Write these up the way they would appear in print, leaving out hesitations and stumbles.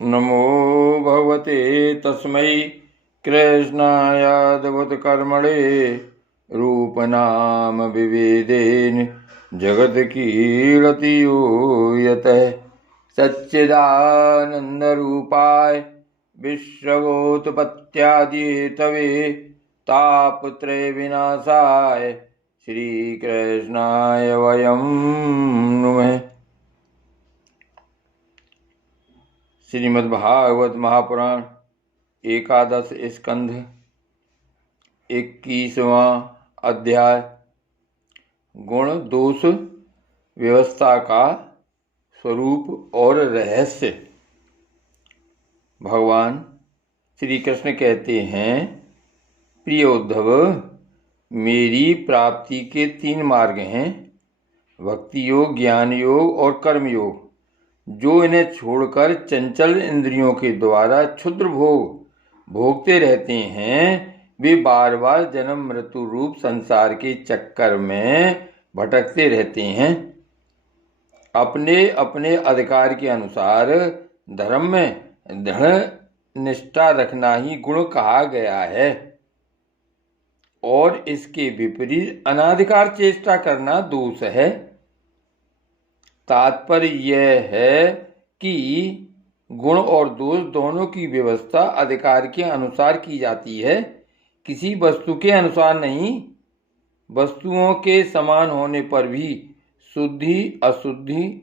नमो भगवते तस्मै कृष्णायादवत्कर्मणे रूपनाम विभेदेन जगत्कीर्ति यतः सच्चिदानन्दरूपाय विश्वोत्पत्त्यादिहेतवे तापत्रय विनाशाय श्रीकृष्णाय वयं नुमः। श्रीमद्भागवत महापुराण एकादश स्कंध 21वां अध्याय गुण दोष व्यवस्था का स्वरूप और रहस्य। भगवान श्री कृष्ण कहते हैं, प्रिय उद्धव, मेरी प्राप्ति के 3 मार्ग हैं, भक्ति योग, ज्ञान योग और कर्म योग। जो इन्हें छोड़कर चंचल इंद्रियों के द्वारा क्षुद्र भोग भोगते रहते हैं, वे बार बार जन्म मृत्यु रूप संसार के चक्कर में भटकते रहते हैं। अपने अपने अधिकार के अनुसार धर्म में दृढ़ निष्ठा रखना ही गुण कहा गया है और इसके विपरीत अनाधिकार चेष्टा करना दोष है। तात्पर्य यह है कि गुण और दोष दोनों की व्यवस्था अधिकार के अनुसार की जाती है, किसी वस्तु के अनुसार नहीं। वस्तुओं के समान होने पर भी शुद्धि अशुद्धि,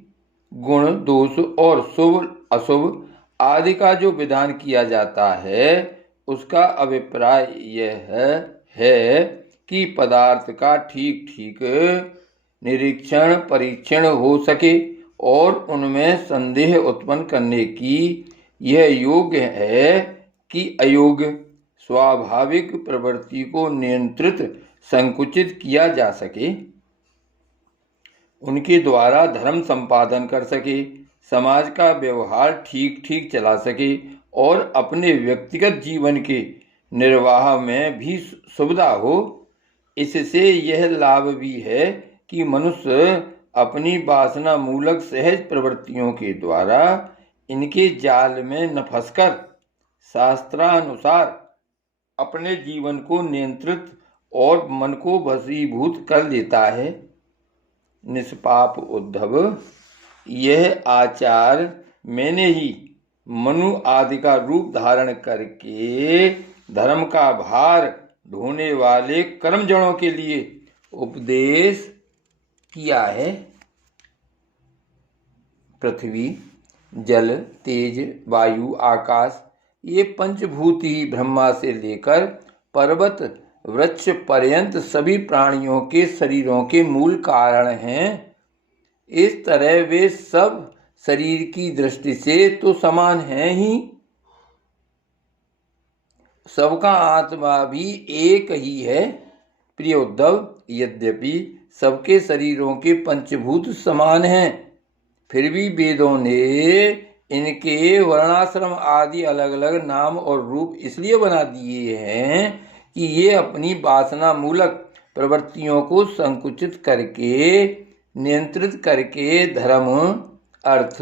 गुण दोष और शुभ अशुभ आदि का जो विधान किया जाता है, उसका अभिप्राय यह है कि पदार्थ का ठीक ठीक निरीक्षण परीक्षण हो सके और उनमें संदेह उत्पन्न करने की यह योग्य है कि अयोग्य स्वाभाविक प्रवृत्ति को नियंत्रित संकुचित किया जा सके, उनके द्वारा धर्म संपादन कर सके, समाज का व्यवहार ठीक ठीक चला सके और अपने व्यक्तिगत जीवन के निर्वाह में भी सुविधा हो। इससे यह लाभ भी है कि मनुष्य अपनी वासना मूलक सहज प्रवृत्तियों के द्वारा इनके जाल में न फंसकर शास्त्रानुसार अपने जीवन को नियंत्रित और मन को वशीभूत कर लेता है। निष्पाप उद्धव, यह आचार मैंने ही मनु आदि का रूप धारण करके धर्म का भार ढोने वाले कर्मजनों के लिए उपदेश किया है। पृथ्वी, जल, तेज, वायु, आकाश, ये पंचभूत ही ब्रह्मा से लेकर पर्वत वृक्ष पर्यंत सभी प्राणियों के शरीरों के मूल कारण हैं। इस तरह वे सब शरीर की दृष्टि से तो समान हैं ही, सबका आत्मा भी एक ही है। प्रिय उद्धव, यद्यपि सबके शरीरों के पंचभूत समान हैं, फिर भी वेदों ने इनके वर्णाश्रम आदि अलग अलग नाम और रूप इसलिए बना दिए हैं कि ये अपनी वासना मूलक प्रवृत्तियों को संकुचित करके नियंत्रित करके धर्म, अर्थ,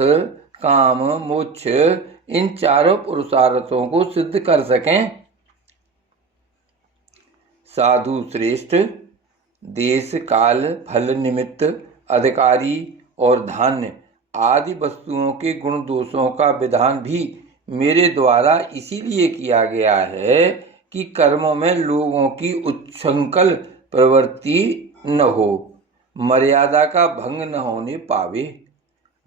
काम, मोक्ष इन चारों पुरुषार्थों को सिद्ध कर सकें। साधु श्रेष्ठ, देश काल फल निमित्त अधिकारी और धान्य आदि वस्तुओं के गुण दोषों का विधान भी मेरे द्वारा इसीलिए किया गया है कि कर्मों में लोगों की उच्छृंखल प्रवृत्ति न हो, मर्यादा का भंग न होने पावे।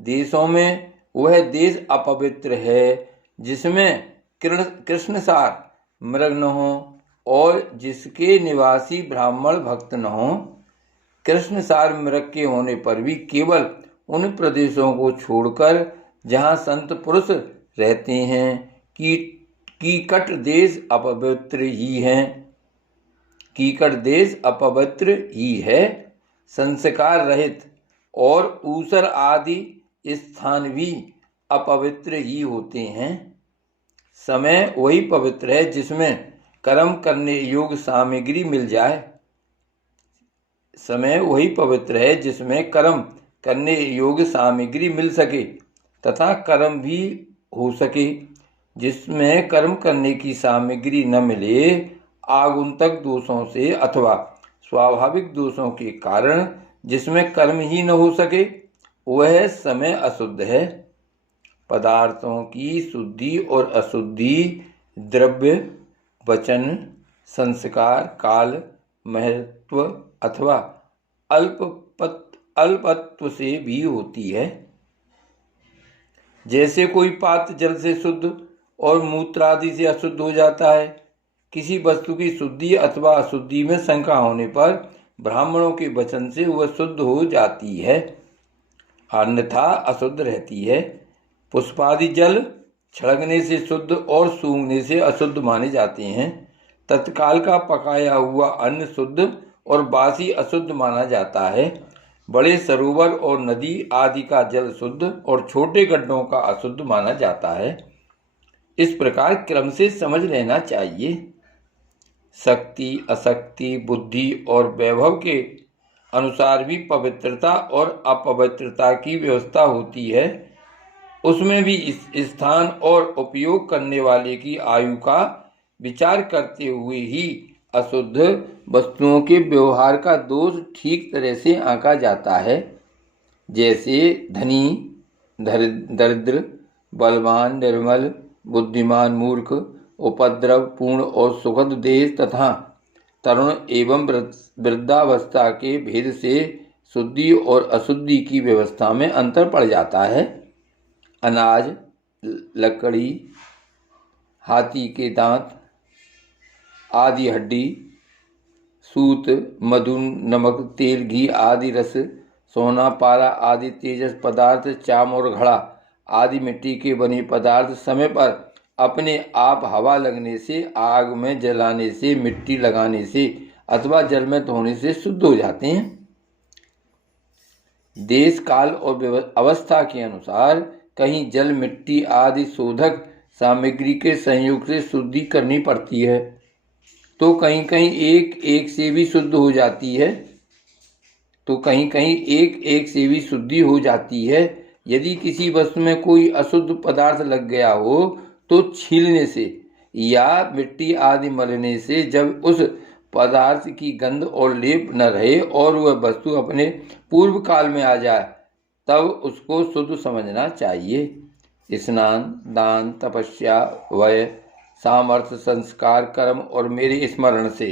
देशों में वह देश अपवित्र है जिसमें कृष्णसार मृग न हो और जिसके निवासी ब्राह्मण भक्त न हो। कृष्णसार मृग के होने पर भी केवल उन प्रदेशों को छोड़कर जहाँ संत पुरुष रहते हैं कीकट देश अपवित्र ही हैं। कीकट देश अपवित्र ही है। संस्कार रहित और ऊसर आदि स्थान भी अपवित्र ही होते हैं। समय वही पवित्र है जिसमें कर्म करने योग्य सामग्री मिल जाए। समय वही पवित्र है जिसमें कर्म करने योग्य सामग्री मिल सके तथा कर्म भी हो सके, जिसमें कर्म करने की सामग्री न मिले, आगुंतक दोषों से अथवा स्वाभाविक दोषों के कारण जिसमें कर्म ही न हो सके, वह समय अशुद्ध है। पदार्थों की शुद्धि और अशुद्धि द्रव्य, वचन, संस्कार, काल, महत्व अथवा अल्पत्व से भी होती है। जैसे कोई पात्र जल से शुद्ध और मूत्र आदि से अशुद्ध हो जाता है। किसी वस्तु की शुद्धि अथवा अशुद्धि में शंका होने पर ब्राह्मणों के वचन से वह शुद्ध हो जाती है, अन्यथा अशुद्ध रहती है। पुष्पादि जल छिड़कने से शुद्ध और सूंघने से अशुद्ध माने जाते हैं। तत्काल का पकाया हुआ अन्न शुद्ध और बासी अशुद्ध माना जाता है। बड़े सरोवर और नदी आदि का जल शुद्ध और छोटे गड्ढों का अशुद्ध माना जाता है। इस प्रकार क्रम से समझ लेना चाहिए। शक्ति, अशक्ति, बुद्धि और वैभव के अनुसार भी पवित्रता और अपवित्रता की व्यवस्था होती है। उसमें भी इस स्थान और उपयोग करने वाले की आयु का विचार करते हुए ही अशुद्ध वस्तुओं के व्यवहार का दोष ठीक तरह से आंका जाता है। जैसे धनी दरिद्र, बलवान निर्मल, बुद्धिमान मूर्ख, उपद्रव पूर्ण और सुखद देश तथा तरुण एवं वृद्धावस्था के भेद से शुद्धि और अशुद्धि की व्यवस्था में अंतर पड़ जाता है। अनाज, लकड़ी, हाथी के दांत आदि हड्डी, सूत, मधु, नमक, तेल, घी आदि रस, सोना, पारा आदि तेजस पदार्थ, चाम और घड़ा आदि मिट्टी के बने पदार्थ समय पर अपने आप हवा लगने से, आग में जलाने से, मिट्टी लगाने से अथवा जल में धोने से शुद्ध हो जाते हैं। देश, काल और अवस्था के अनुसार कहीं जल, मिट्टी आदि शोधक सामग्री के संयोग से शुद्धि करनी पड़ती है, तो कहीं कहीं एक एक से भी शुद्ध हो जाती है। यदि किसी वस्तु में कोई अशुद्ध पदार्थ लग गया हो तो छीलने से या मिट्टी आदि मलने से जब उस पदार्थ की गंध और लेप न रहे और वह वस्तु अपने पूर्व काल में आ जाए, तब उसको शुद्ध समझना चाहिए। स्नान, दान, तपस्या, वय, सामर्थ्य, संस्कार, कर्म और मेरे स्मरण से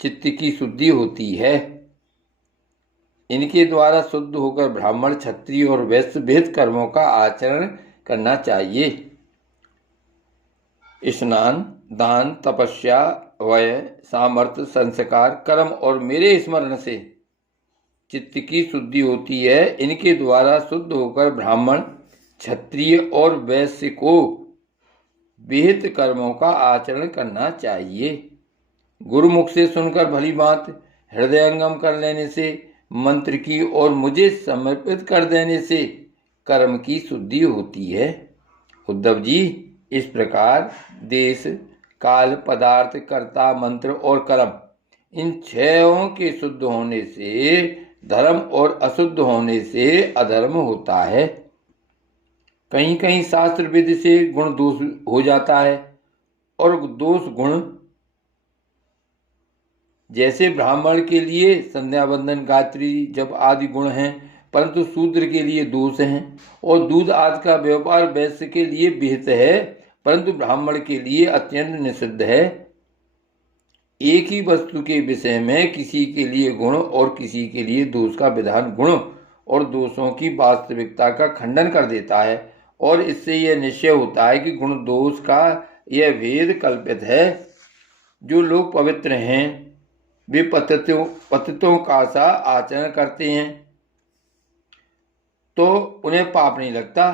चित्त की शुद्धि होती है। इनके द्वारा शुद्ध होकर ब्राह्मण, क्षत्रिय और वैश्य विहित कर्मों का आचरण करना चाहिए। स्नान, दान, तपस्या, वय, सामर्थ्य, संस्कार, कर्म और मेरे स्मरण से चित्त की शुद्धि होती है। इनके द्वारा शुद्ध होकर ब्राह्मण, क्षत्रिय और वैश्य को विहित कर्मों का आचरण करना चाहिए। गुरुमुख से सुनकर भली बात हृदयंगम कर लेने से, मंत्र की और मुझे समर्पित कर देने से कर्म की शुद्धि होती है। उद्धव जी, इस प्रकार देश, काल, पदार्थ, कर्ता, मंत्र और कर्म, इन छहों के शुद्ध होने से धर्म और अशुद्ध होने से अधर्म होता है। कहीं कहीं शास्त्र विधि से गुण दोष हो जाता है और दोष गुण, जैसे ब्राह्मण के लिए संध्या वंदन, गायत्री, जप आदि गुण हैं, परंतु शूद्र के लिए दोष हैं। और दूध आदि का व्यापार वैश्य के लिए विहित है, परंतु ब्राह्मण के लिए अत्यंत निषिद्ध है। एक ही वस्तु के विषय में किसी के लिए गुण और किसी के लिए दोष का विधान गुण और दोषों की वास्तविकता का खंडन कर देता है, और इससे यह निश्चय होता है कि गुण दोष का यह भेद कल्पित है। जो लोग पवित्र हैं वे पतितों का सा आचरण करते हैं तो उन्हें पाप नहीं लगता,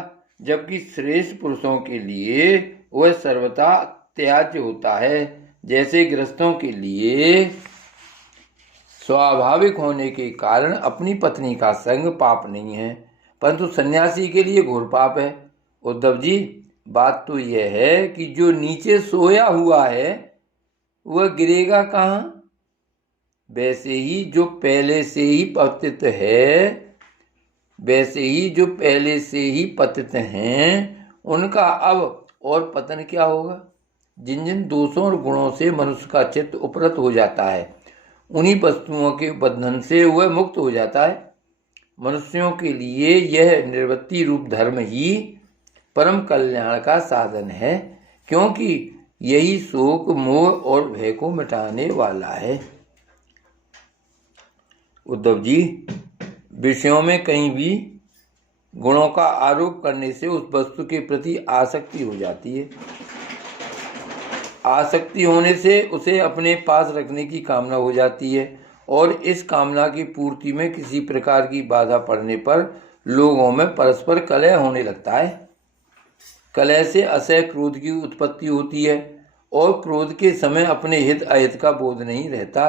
जबकि श्रेष्ठ पुरुषों के लिए वह सर्वथा त्याज्य होता है। जैसे गृहस्थों के लिए स्वाभाविक होने के कारण अपनी पत्नी का संग पाप नहीं है, परंतु सन्यासी के लिए घोर पाप है। उद्धव जी, बात तो यह है कि जो नीचे सोया हुआ है वह गिरेगा कहाँ? वैसे ही जो पहले से ही पतित हैं उनका अब और पतन क्या होगा। जिन जिन दोषों और गुणों से मनुष्य का चित्त उपरत हो जाता है, उन्हीं वस्तुओं के बंधन से वह मुक्त हो जाता है। मनुष्यों के लिए यह निर्वृत्ति रूप धर्म ही परम कल्याण का साधन है, क्योंकि यही शोक, मोह और भय को मिटाने वाला है। उद्धव जी, विषयों में कहीं भी गुणों का आरोप करने से उस वस्तु के प्रति आसक्ति हो जाती है। आसक्ति होने से उसे अपने पास रखने की कामना हो जाती है, और इस कामना की पूर्ति में किसी प्रकार की बाधा पड़ने पर लोगों में परस्पर कलह होने लगता है। कलह से असह्य क्रोध की उत्पत्ति होती है, और क्रोध के समय अपने हित अहित का बोध नहीं रहता।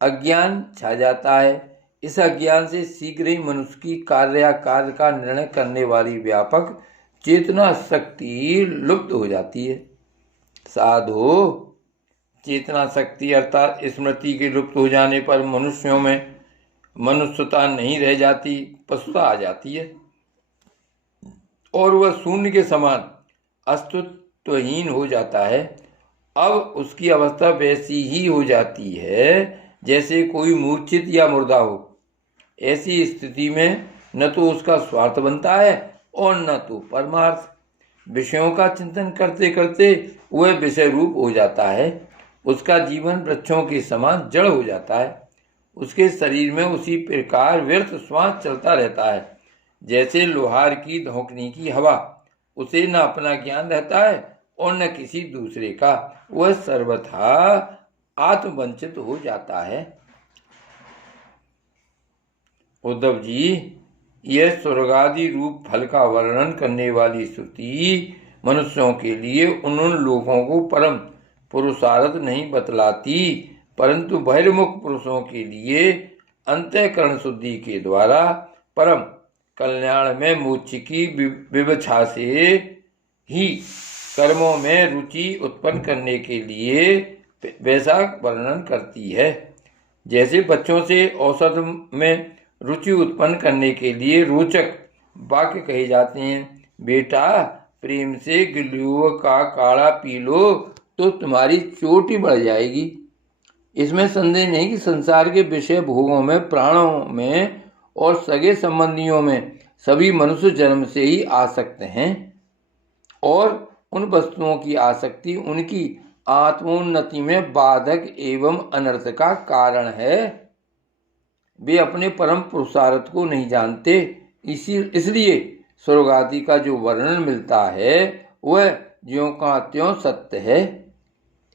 अज्ञान छा जाता है। इस अज्ञान से शीघ्र ही मनुष्य की कार्य का निर्णय करने वाली व्यापक चेतना शक्ति लुप्त हो जाती है। साधो, चेतना शक्ति अर्थात स्मृति के लुप्त हो जाने पर मनुष्यों में मनुष्यता नहीं रह जाती, पशुता आ जाती है, और वह शून्य के समान अस्तित्वहीन हो जाता है। अब उसकी अवस्था वैसी ही हो जाती है जैसे कोई मूर्छित या मुर्दा हो। ऐसी स्थिति में न तो उसका स्वार्थ बनता है और न तो परमार्थ। विषयों का चिंतन करते करते वह विषय रूप हो जाता है। उसका जीवन वृक्षों के समान जड़ हो जाता है। उसके शरीर में उसी प्रकार व्यर्थ श्वास चलता रहता है जैसे लोहार की धोकनी की हवा। उसे न अपना ज्ञान रहता है और न किसी दूसरे का। वह सर्वथा आत्मवंचित हो जाता है। उद्धव जी, यह स्वर्गादि रूप फल का वर्णन करने वाली श्रुति मनुष्यों के लिए उन लोगों को परम पुरुषार्थ नहीं बतलाती, परंतु बहिर्मुख पुरुषों के लिए अंतःकरण शुद्धि के द्वारा परम कल्याण में मोक्ष की विवक्षा से ही कर्मों में रुचि उत्पन्न करने के लिए वैसा वर्णन करती है। जैसे बच्चों से औषध में रुचि उत्पन्न करने के लिए रोचक वाक्य कहे जाते हैं। बेटा, प्रेम से गिलोय का काढ़ा पी लो तो तुम्हारी चोट ही बढ़ जाएगी। इसमें संदेह नहीं कि संसार के विषय भोगों में, प्राणों में और सगे संबंधियों में सभी मनुष्य जन्म से ही आसक्त हैं, और उन वस्तुओं की आसक्ति उनकी आत्मोन्नति में बाधक एवं अनर्थ का कारण है। वे अपने परम पुरुषार्थ को नहीं जानते। इसलिए स्वर्ग आदि का जो वर्णन मिलता है वह ज्यों का त्यों सत्य है।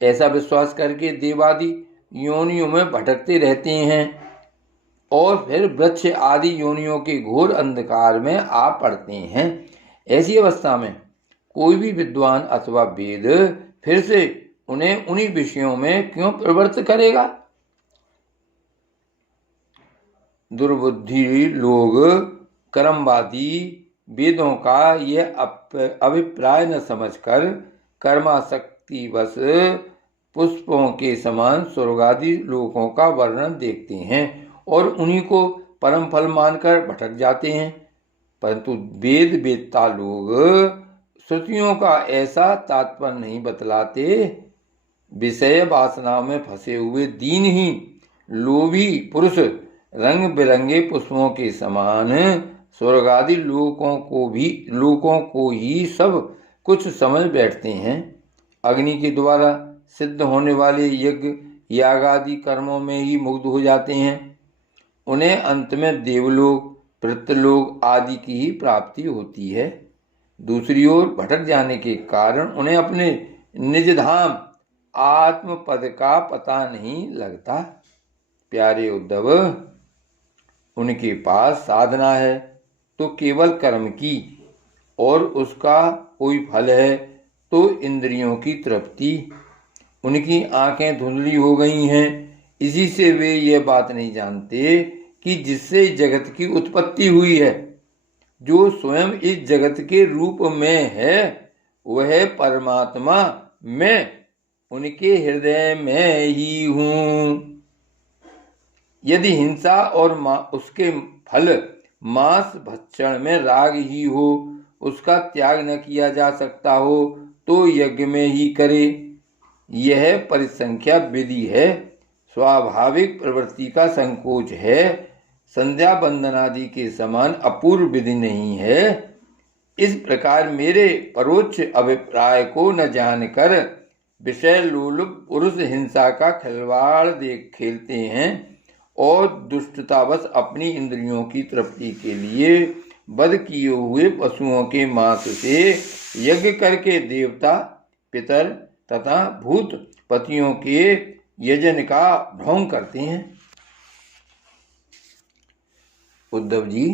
ऐसा विश्वास करके देवादि योनियों में भटकते रहते हैं और फिर वृक्ष आदि योनियों के घोर अंधकार में आ पड़ते हैं। ऐसी अवस्था में कोई भी विद्वान अथवा वेद फिर से उन्हें उन्हीं विषयों में क्यों प्रवृत्त करेगा। दुर्बुद्धि लोग कर्मवादी वेदों का यह अभिप्राय न समझकर कर्मासक्तिवश पुष्पों के समान स्वर्गादि लोकों का वर्णन देखते हैं और उन्हीं को परम फल मानकर भटक जाते हैं। परंतु वेद वेत्ता लोग श्रुतियों का ऐसा तात्पर्य नहीं बतलाते। विषय वासना में फंसे हुए दीनहीन लोभी पुरुष रंग बिरंगे पुष्पों के समान स्वर्गादि लोकों को ही सब कुछ समझ बैठते हैं। अग्नि के द्वारा सिद्ध होने वाले यज्ञ यागादि कर्मों में ही मुग्ध हो जाते हैं। उन्हें अंत में देवलोक, पृथ्वीलोक आदि की ही प्राप्ति होती है। दूसरी ओर भटक जाने के कारण उन्हें अपने निज धाम आत्म पद का पता नहीं लगता। प्यारे उद्धव, उनके पास साधना है तो केवल कर्म की, और उसका कोई फल है तो इंद्रियों की तृप्ति। उनकी आंखें धुंधली हो गई हैं, इसी से वे ये बात नहीं जानते कि जिससे जगत की उत्पत्ति हुई है, जो स्वयं इस जगत के रूप में है, वह परमात्मा मैं उनके हृदय में ही हूँ। यदि हिंसा और उसके फल मांस भक्षण में राग ही हो, उसका त्याग न किया जा सकता हो तो यज्ञ में ही करे। यह परिसंख्या विधि है, स्वाभाविक प्रवृत्ति का संकोच है, संध्या बंदन आदि के समान अपूर्व विधि नहीं है। इस प्रकार मेरे परोक्ष अभिप्राय को न जानकर विषय लोलुप पुरुष हिंसा का खिलवाड़ देख खेलते हैं और दुष्टतावश अपनी इंद्रियों की तृप्ति के लिए वध किए हुए पशुओं के मांस से यज्ञ करके देवता, पितर तथा भूत पतियों के यजन का ढोंग करते हैं। उद्धव जी,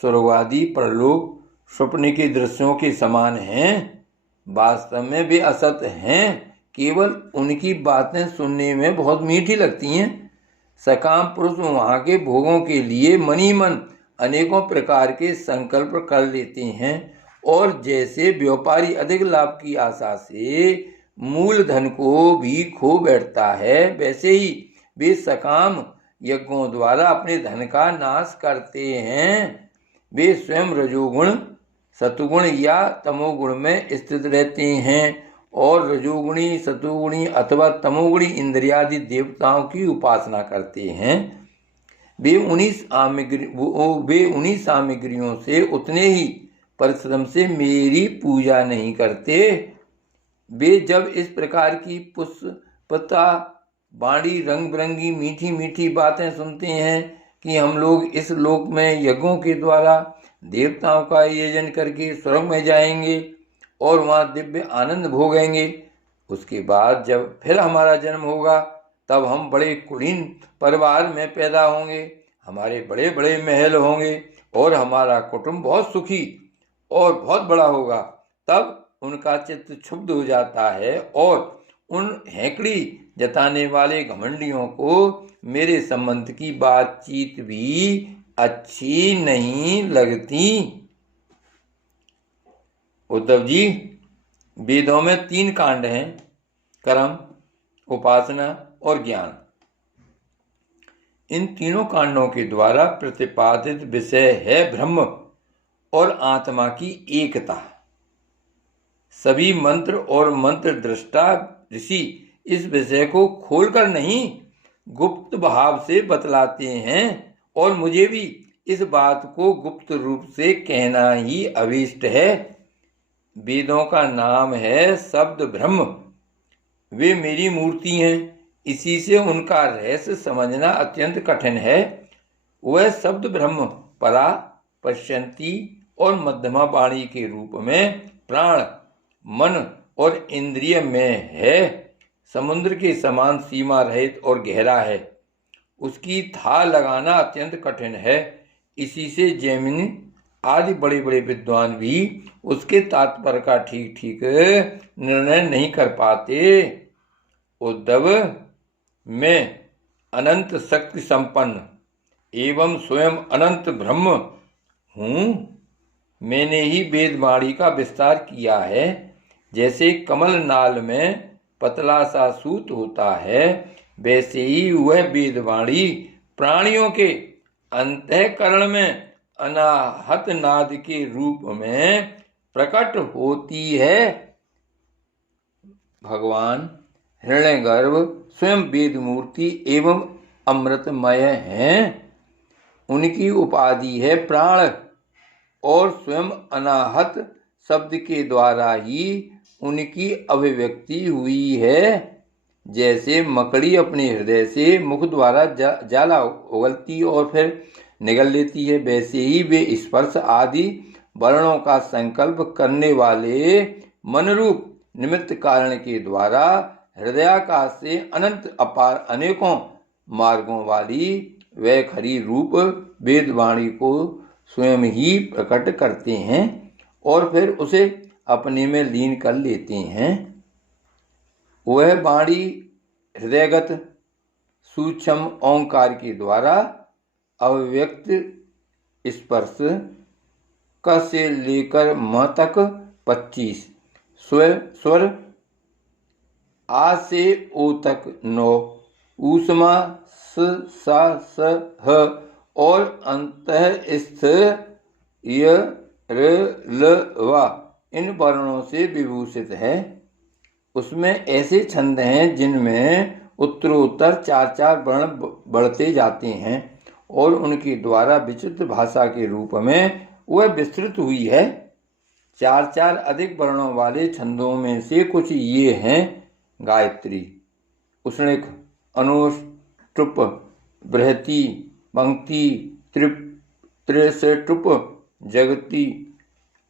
स्वर्गवादी परलोक स्वप्न के दृश्यों के समान हैं, वास्तव में वे असत्य हैं, केवल उनकी बातें सुनने में बहुत मीठी लगती हैं। सकाम पुरुष वहाँ के भोगों के लिए मनी मन अनेकों प्रकार के संकल्प कर लेते हैं और जैसे व्यापारी अधिक लाभ की आशा से मूलधन को भी खो बैठता है, वैसे ही वे सकाम यज्ञों द्वारा अपने धन का नाश करते हैं। वे स्वयं रजोगुण, सतुगुण या तमोगुण में स्थित रहते हैं और रजोगुणी, सतुगुणी अथवा तमोगुणी इंद्रियादि देवताओं की उपासना करते हैं। वे उन्हीं सामग्रियों से उतने ही परिश्रम से मेरी पूजा नहीं करते। वे जब इस प्रकार की पुष्पता बाणी रंग बिरंगी मीठी मीठी बातें सुनते हैं कि हम लोग इस लोक में यज्ञों के द्वारा देवताओं का यजन करके स्वर्ग में जाएंगे और वहाँ दिव्य आनंद भोगेंगे, उसके बाद जब फिर हमारा जन्म होगा तब हम बड़े कुलीन परिवार में पैदा होंगे, हमारे बड़े बड़े महल होंगे और हमारा कुटुंब बहुत सुखी और बहुत बड़ा होगा, तब उनका चित्त क्षुब्ध हो जाता है और उन हैकड़ी जताने वाले घमंडियों को मेरे संबंध की बातचीत भी अच्छी नहीं लगती। उद्धव जी, वेदों में 3 कांड हैं, कर्म, उपासना और ज्ञान। इन तीनों कांडों के द्वारा प्रतिपादित विषय है ब्रह्म और आत्मा की एकता। सभी मंत्र और मंत्र दृष्टा ऋषि इस विषय को खोलकर नहीं गुप्त भाव से बतलाते हैं और मुझे भी इस बात को गुप्त रूप से कहना ही अभीष्ट है। वेदों का नाम है शब्द ब्रह्म, वे मेरी मूर्ति हैं, इसी से उनका रहस्य समझना अत्यंत कठिन है। वह शब्द ब्रह्म परा, पश्यंती और मध्यमा वाणी के रूप में प्राण, मन और इंद्रिय में है। समुद्र के समान सीमा रहित और गहरा है, उसकी था लगाना अत्यंत कठिन है। इसी से जैमिनी आदि बड़े बड़े विद्वान भी उसके तात्पर्य का ठीक ठीक निर्णय नहीं कर पाते। उद्धव, मैं अनंत शक्ति संपन्न एवं स्वयं अनंत ब्रह्म हूँ। मैंने ही वेदवाणी का विस्तार किया है। जैसे कमल नाल में पतला सा सूत होता है, वैसे ही वह वेदवाणी प्राणियों के अंतःकरण में अनाहत नाद के रूप में प्रकट होती है। भगवान हिरण्यगर्भ स्वयं वेद मूर्ति एवं अमृतमय हैं। उनकी उपाधि है प्राण और स्वयं अनाहत शब्द के द्वारा ही उनकी अभिव्यक्ति हुई है। जैसे मकड़ी अपने हृदय से मुख द्वारा जाला उगलती और फिर निगल लेती है, वैसे ही वे स्पर्श आदि वर्णों का संकल्प करने वाले मनरूप निमित्त कारण के द्वारा हृदयाकाश से अनंत अपार अनेकों मार्गों वाली वह खरी रूप वेदवाणी को स्वयं ही प्रकट करते हैं और फिर उसे अपने में लीन कर लेते हैं। वह वाणी हृदयगत सूक्ष्म ओंकार के द्वारा अव्यक्त स्पर्श क से लेकर म तक 25 स्वर, आ से ओ तक 9, ऊष्मा स सा स ह और अंतःस्थ य र ल व इन वर्णों से विभूषित है। उसमें ऐसे छंद हैं जिनमें उत्तरोत्तर 4-4 वर्ण बढ़ते जाते हैं और उनके द्वारा विचित्र भाषा के रूप में वह विस्तृत हुई है। 4-4 अधिक वर्णों वाले छंदों में से कुछ ये हैं: गायत्री, उष्णिक, अनुष्टुप, बृहति, पंक्ति, त्रिशटुप, जगती,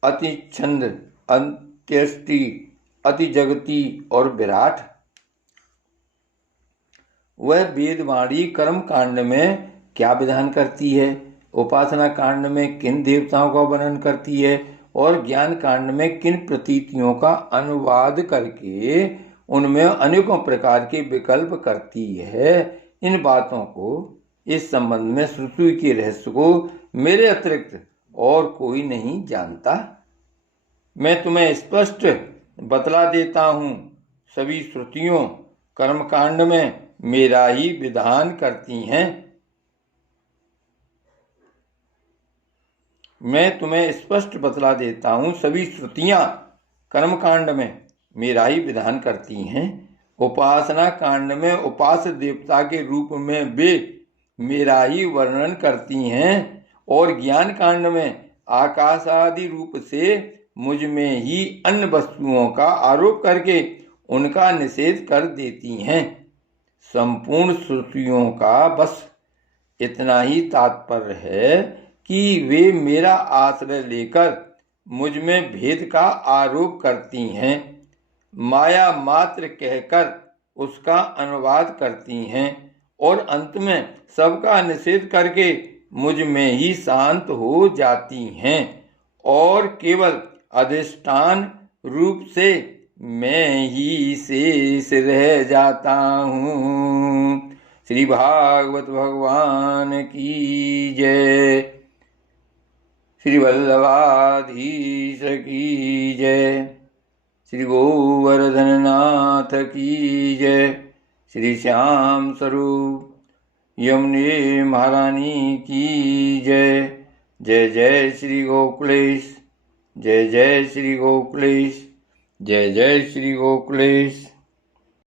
अतिछंद, अंत्यष्टि, अतिजगती और विराट। वह वेदवाणी कर्म कांड में क्या विधान करती है, उपासना कांड में किन देवताओं का वर्णन करती है और ज्ञान कांड में किन प्रतीतियों का अनुवाद करके उनमें अनेकों प्रकार के विकल्प करती है, इन बातों को, इस संबंध में श्रुति के रहस्य को मेरे अतिरिक्त और कोई नहीं जानता। मैं तुम्हें स्पष्ट बतला देता हूँ, सभी श्रुतियों कर्मकांड में मेरा ही विधान करती हैं। मैं तुम्हें स्पष्ट बतला देता हूँ, सभी श्रुतियाँ कर्मकांड में मेरा ही विधान करती हैं। उपासना कांड में उपास्य देवता के रूप में वे मेरा ही वर्णन करती हैं और ज्ञान कांड में आकाश आदि रूप से मुझ में ही अन्य वस्तुओं का आरोप करके उनका निषेध कर देती हैं। संपूर्ण श्रुतियों का बस इतना ही तात्पर्य है कि वे मेरा आश्रय लेकर मुझ में भेद का आरोप करती हैं, माया मात्र कहकर उसका अनुवाद करती हैं और अंत में सबका निषेध करके मुझ में ही शांत हो जाती हैं और केवल अधिष्ठान रूप से मैं ही शेष रह जाता हूँ। श्री भागवत भगवान की जय। श्री वल्लभाधीश की जय। श्री गोवर्धन नाथ की जय। श्री श्याम स्वरूप यमुने महारानी की जय। जय जय श्री गोकुलेश। जय जय श्री गोकुलेश। जय जय श्री गोकुलेश।